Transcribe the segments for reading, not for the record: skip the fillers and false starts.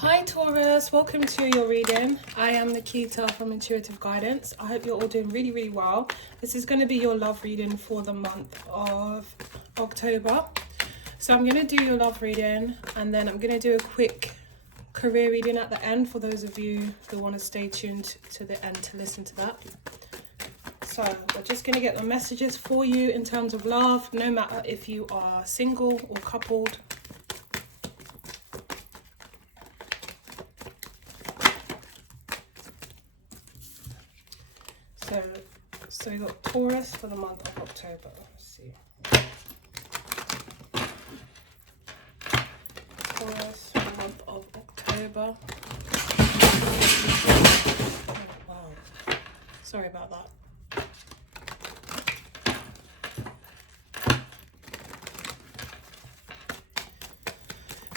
Hi Taurus, welcome to your reading. I am Nikita from Intuitive Guidance. I hope you're all doing really well. This is going to be your love reading for the month of October. So I'm going to do your love reading and then I'm going to do a quick career reading at the end for those of you who want to stay tuned to the end to listen to that. So we're just going to get the messages for you in terms of love, no matter if you are single or coupled. So we got Taurus for the month of October. Let's see. Taurus for the month of October. Oh, wow. Sorry about that.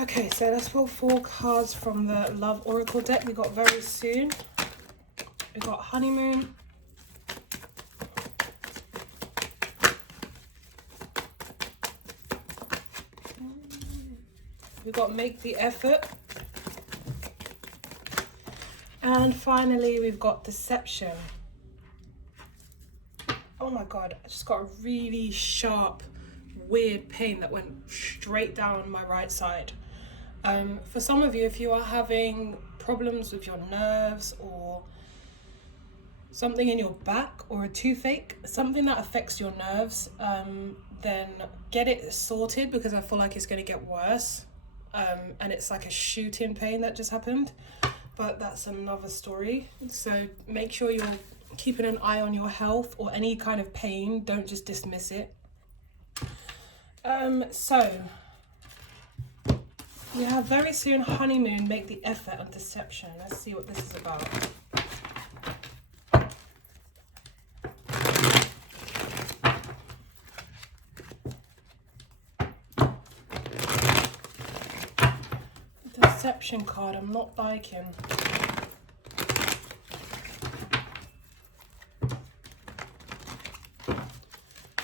Okay, so let's pull 4 cards from the Love Oracle deck we got very soon. We got Honeymoon. We've got Make the Effort. And finally, we've got Deception. Oh my God, I just got a really sharp, weird pain that went straight down my right side. For some of you, if you are having problems with your nerves or something in your back or a toothache, something that affects your nerves, then get it sorted because I feel like it's going to get worse. And it's like a shooting pain that just happened, but that's another story. So make sure you're keeping an eye on your health or any kind of pain. Don't just dismiss it. So you have very soon Honeymoon, Make the Effort, and Deception. Let's see what this is about. Deception card, I'm not liking.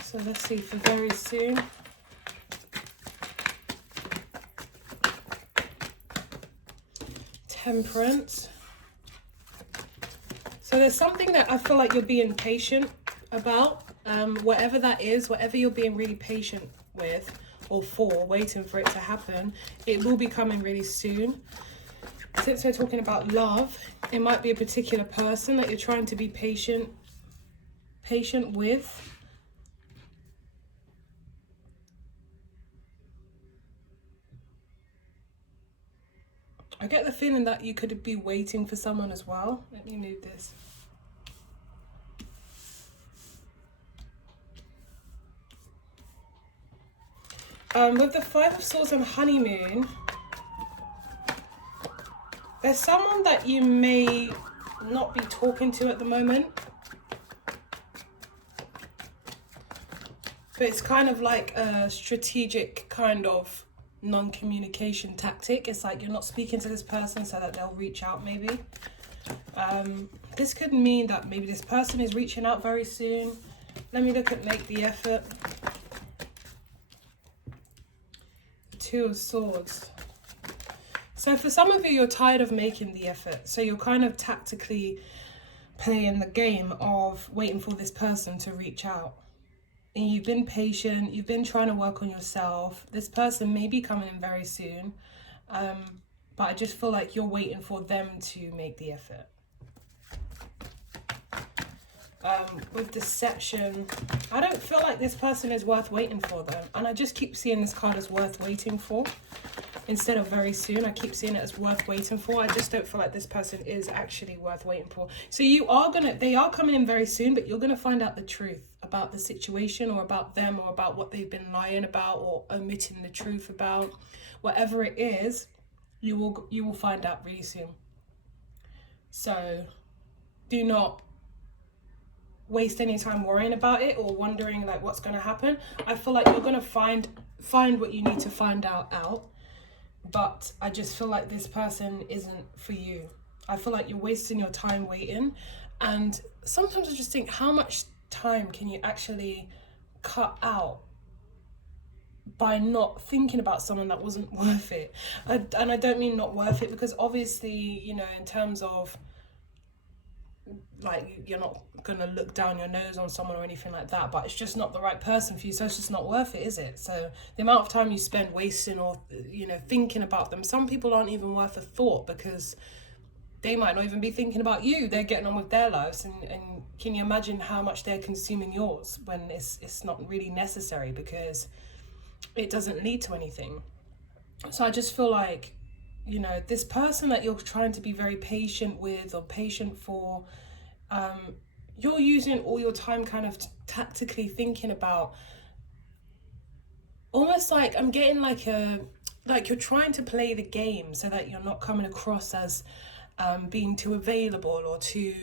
So let's see for very soon. Temperance. So there's something that I feel like you're being patient about. Whatever that is, whatever you're being really patient with or for, waiting for it to happen, it will be coming really soon. Since we're talking about love, it might be a particular person that you're trying to be patient with. I get the feeling that you could be waiting for someone as well. Let me move this. With the 5 of Swords and Honeymoon, there's someone that you may not be talking to at the moment. But it's kind of like a strategic kind of non-communication tactic. It's like you're not speaking to this person so that they'll reach out maybe. This could mean that maybe this person is reaching out very soon. Let me look at Make the Effort. 2 of Swords. So for some of you, you're tired of making the effort. So you're kind of tactically playing the game of waiting for this person to reach out. And you've been patient. You've been trying to work on yourself. This person may be coming in very soon. But I just feel like you're waiting for them to make the effort. With Deception, I don't feel like this person is worth waiting for though. And I just keep seeing this card as worth waiting for. Instead of very soon, I keep seeing it as worth waiting for. I just don't feel like this person is actually worth waiting for. So they are coming in very soon, but you're gonna find out the truth about the situation or about them or about what they've been lying about or omitting the truth about. Whatever it is, you will find out really soon. So do not waste any time worrying about it or wondering like what's going to happen. I feel like you're going to find what you need to find out, but I just feel like this person isn't for you. I feel like you're wasting your time waiting, and sometimes I just think, how much time can you actually cut out by not thinking about someone that wasn't worth it. And I don't mean not worth it, because obviously, you know, in terms of like, you're not gonna look down your nose on someone or anything like that, but it's just not the right person for you, so it's just not worth it, is it? So the amount of time you spend wasting or, you know, thinking about them, some people aren't even worth a thought, because they might not even be thinking about you. They're getting on with their lives, and can you imagine how much they're consuming yours when it's not really necessary, because it doesn't lead to anything. So I just feel like, you know, this person that you're trying to be very patient with or patient for, you're using all your time kind of tactically thinking about, almost like I'm getting like you're trying to play the game so that you're not coming across as being too available, or too,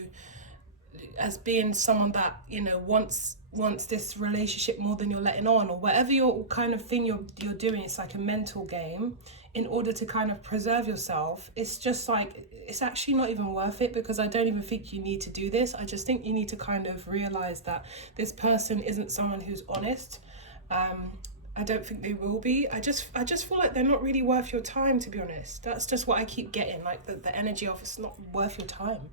as being someone that, you know, wants this relationship more than you're letting on, or whatever your kind of thing you're doing. It's like a mental game in order to kind of preserve yourself. It's just like, it's actually not even worth it, because I don't even think you need to do this. I just think you need to kind of realize that this person isn't someone who's honest. I don't think they will be. I just feel like they're not really worth your time, to be honest. That's just what I keep getting, like the energy of, it's not worth your time.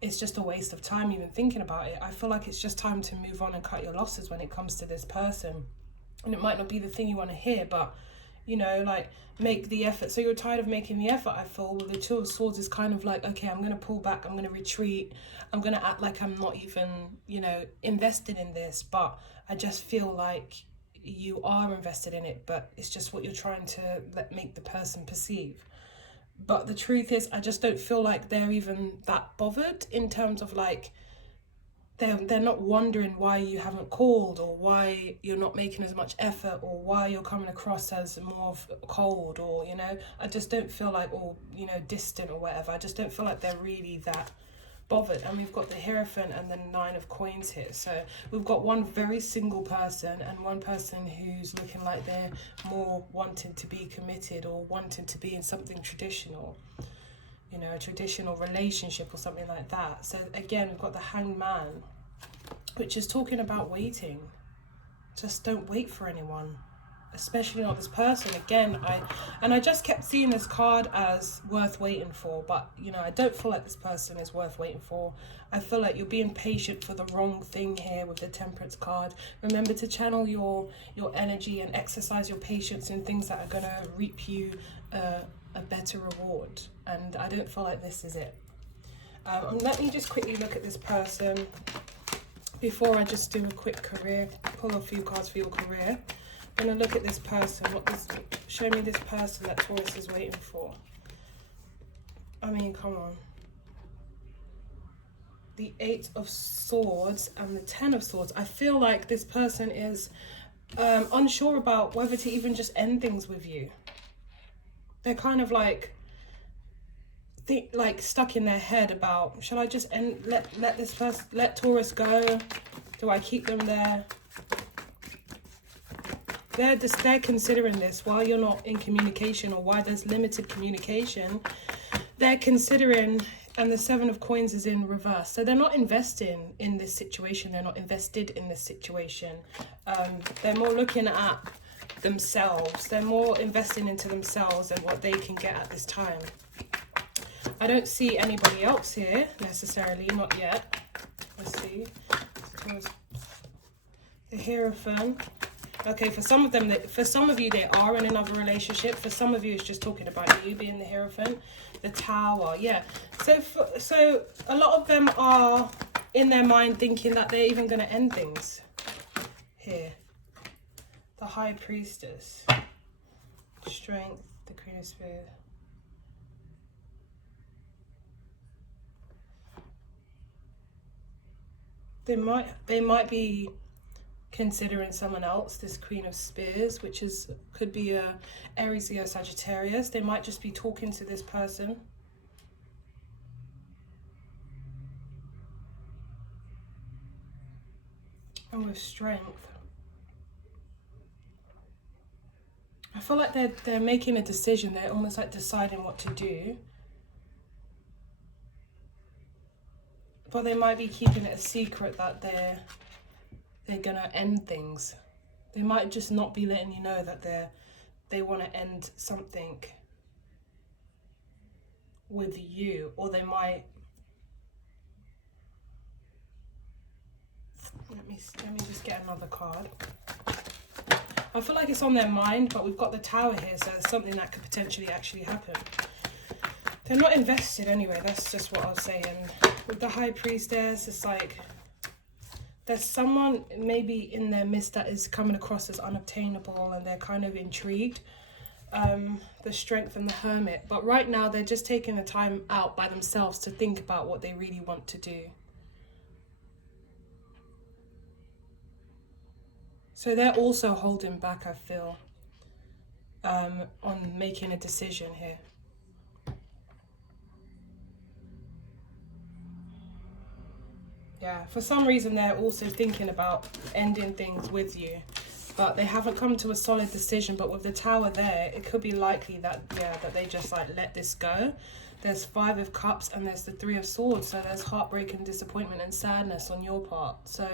It's just a waste of time even thinking about it. I feel like it's just time to move on and cut your losses when it comes to this person. And it might not be the thing you want to hear, but, you know, like, make the effort. So you're tired of making the effort, I feel. Well, the Two of Swords is kind of like, okay, I'm going to pull back, I'm going to retreat, I'm going to act like I'm not even, you know, invested in this. But I just feel like you are invested in it, but it's just what you're trying to make the person perceive. But the truth is, I just don't feel like they're even that bothered, in terms of like, they're not wondering why you haven't called, or why you're not making as much effort, or why you're coming across as more cold, or, you know, I just don't feel like, or, you know, distant or whatever. I just don't feel like they're really that bothered. And we've got the Hierophant and the Nine of Coins here, so we've got one very single person and one person who's looking like they're more wanting to be committed, or wanting to be in something traditional, you know, a traditional relationship or something like that. So again, we've got the Hanged Man, which is talking about waiting. Just don't wait for anyone, especially not this person. Again, I just kept seeing this card as worth waiting for, but, you know, I don't feel like this person is worth waiting for. I feel like you're being patient for the wrong thing here with the Temperance card. Remember to channel your energy and exercise your patience in things that are going to reap you a better reward. And I don't feel like this is it. Let me just quickly look at this person before I just do a quick career, pull a few cards for your career. I'm going to look at this person. Show me this person that Taurus is waiting for. I mean, come on. The Eight of Swords and the Ten of Swords. I feel like this person is unsure about whether to even just end things with you. They're kind of like, stuck in their head about, shall I just let this person, let Taurus go? Do I keep them there? They're considering this while you're not in communication, or while there's limited communication. They're considering, and the Seven of Coins is in reverse. So they're not investing in this situation. They're not invested in this situation. They're more looking at themselves. They're more investing into themselves and what they can get at this time. I don't see anybody else here necessarily, not yet. Let's see. The Hierophant. Okay, for some of them, for some of you, they are in another relationship. For some of you, it's just talking about you being the Hierophant. The Tower, yeah. So a lot of them are in their mind thinking that they're even going to end things. Here, the High Priestess, Strength, the Queen of Spears. They might be considering someone else, this Queen of Spears, which could be a Aries, Leo, Sagittarius. They might just be talking to this person. And with Strength, I feel like they're making a decision. They're almost like deciding what to do. But they might be keeping it a secret that they're gonna end things. They might just not be letting you know that they want to end something with you, or they might, let me just get another card. I feel like it's on their mind, but we've got the Tower here, so it's something that could potentially actually happen. They're not invested anyway, that's just what I'll say. And with the High Priestess, it's like there's someone maybe in their midst that is coming across as unobtainable, and they're kind of intrigued. The Strength and the Hermit, but right now they're just taking the time out by themselves to think about what they really want to do. So they're also holding back, I feel, on making a decision here. Yeah, for some reason they're also thinking about ending things with you, but they haven't come to a solid decision. But with the Tower there, it could be likely that, yeah, that they just like let this go. There's 5 of Cups and there's the 3 of Swords, so there's heartbreak and disappointment and sadness on your part. So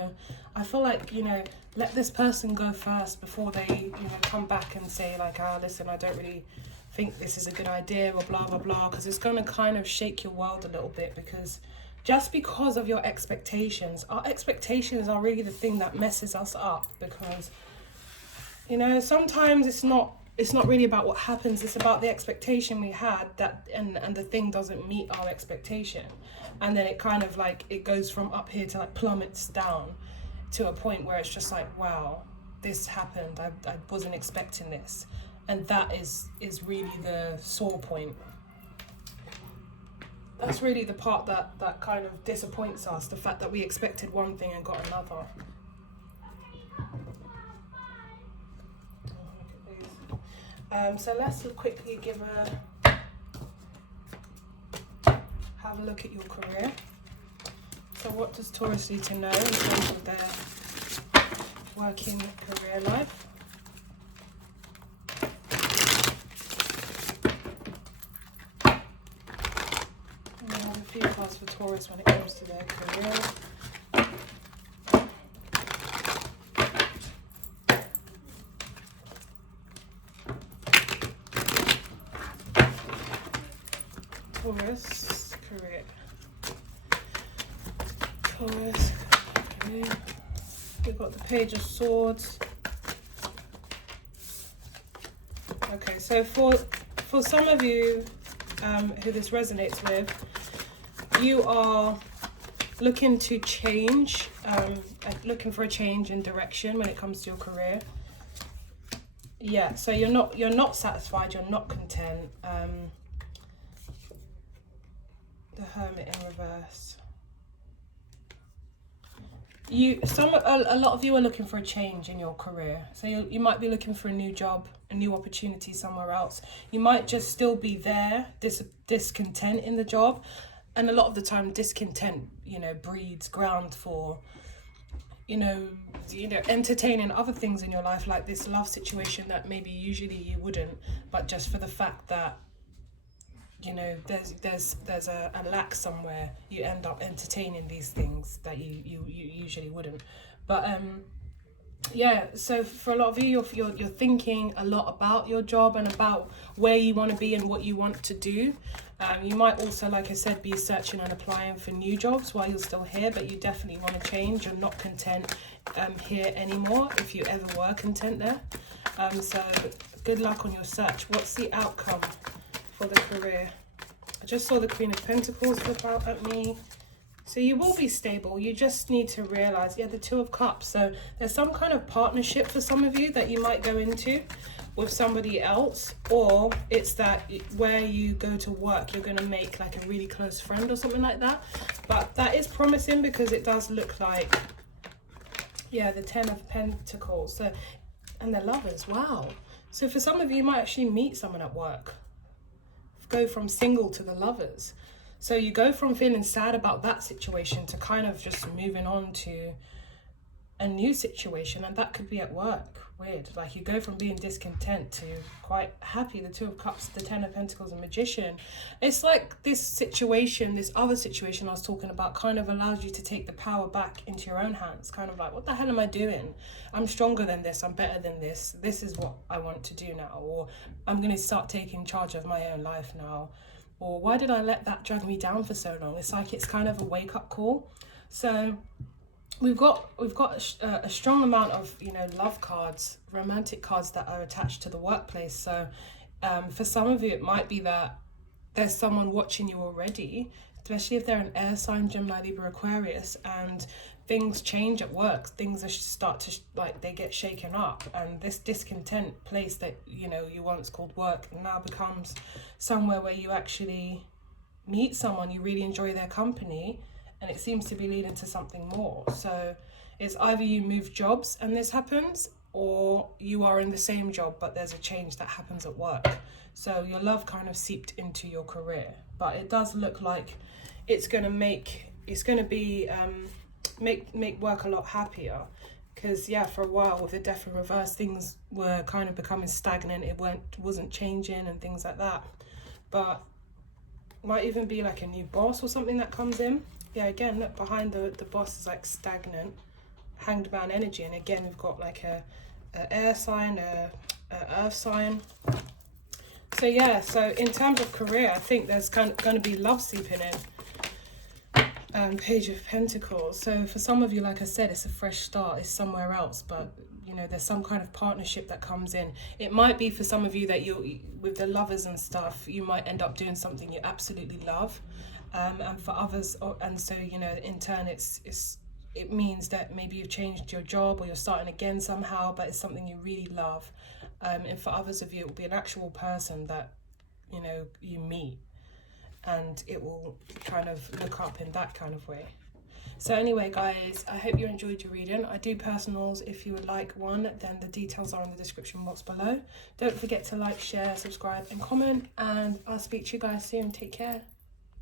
I feel like, you know, let this person go first before they, you know, come back and say like, ah, listen, I don't really think this is a good idea, or blah blah blah, because it's going to kind of shake your world a little bit. Because just because of your expectations, our expectations are really the thing that messes us up. Because, you know, sometimes it's not really about what happens, it's about the expectation we had, that and the thing doesn't meet our expectation, and then it kind of like, it goes from up here to like plummets down to a point where it's just like, wow, this happened, I wasn't expecting this. And that is really the sore point. That's really the part that kind of disappoints us, the fact that we expected one thing and got another. So let's quickly have a look at your career. So what does Taurus need to know in terms of their working career life? And we have a few cards for Taurus when it comes to their career. Taurus career. Taurus career. We've got the Page of Swords. Okay, so for some of you who this resonates with, you are looking to change, looking for a change in direction when it comes to your career. Yeah, so you're not satisfied, you're not content. The Hermit in reverse. A lot of you are looking for a change in your career. So you might be looking for a new job, a new opportunity somewhere else. You might just still be there, discontent in the job. And a lot of the time, discontent, you know, breeds ground for, you know, entertaining other things in your life, like this love situation that maybe usually you wouldn't, but just for the fact that, you know, there's a lack somewhere, you end up entertaining these things that you usually wouldn't. But yeah, so for a lot of you, you're thinking a lot about your job and about where you want to be and what you want to do. You might also, like I said, be searching and applying for new jobs while you're still here, but you definitely want to change. You're not content here anymore, if you ever were content there. So good luck on your search. What's the outcome for the career? I just saw the Queen of Pentacles flip out at me. So you will be stable. You just need to realize, yeah, the Two of Cups. So there's some kind of partnership for some of you that you might go into with somebody else, or it's that where you go to work, you're going to make like a really close friend or something like that. But that is promising, because it does look like, yeah, the Ten of Pentacles. So, and the Lovers, wow. So for some of you, you might actually meet someone at work. Go from single to the Lovers. So you go from feeling sad about that situation to kind of just moving on to a new situation, and that could be at work. Weird, like you go from being discontent to quite happy. The Two of Cups, the Ten of Pentacles, and Magician. It's like this situation, this other situation I was talking about, kind of allows you to take the power back into your own hands. Kind of like, what the hell am I doing? I'm stronger than this, I'm better than this, this is what I want to do now, or I'm going to start taking charge of my own life now, or why did I let that drag me down for so long? It's like it's kind of a wake-up call. So we've got a strong amount of, you know, love cards, romantic cards that are attached to the workplace. So for some of you, it might be that there's someone watching you already, especially if they're an air sign, Gemini, Libra, Aquarius, and things change at work. Things start to like, they get shaken up, and this discontent place that, you know, you once called work now becomes somewhere where you actually meet someone, you really enjoy their company, and it seems to be leading to something more. So it's either you move jobs and this happens, or you are in the same job but there's a change that happens at work. So your love kind of seeped into your career, but it does look like it's going to make work a lot happier. Because yeah, for a while with the Death in reverse, things were kind of becoming stagnant. It wasn't changing and things like that. But might even be like a new boss or something that comes in. Yeah, again, look, behind the boss is like stagnant, hanged man energy. And again, we've got like a air sign, a earth sign. So yeah, so in terms of career, I think there's kind of going to be love seeping in. Page of Pentacles. So for some of you, like I said, it's a fresh start. It's somewhere else, but you know, there's some kind of partnership that comes in. It might be for some of you that you, with the lovers and stuff, you might end up doing something you absolutely love. And for others, and so, you know, in turn, it means that maybe you've changed your job or you're starting again somehow, but it's something you really love. And for others of you, it will be an actual person that, you know, you meet, and it will kind of look up in that kind of way. So anyway, guys, I hope you enjoyed your reading. I do personals. If you would like one, then the details are in the description box below. Don't forget to like, share, subscribe, and comment, and I'll speak to you guys soon. Take care.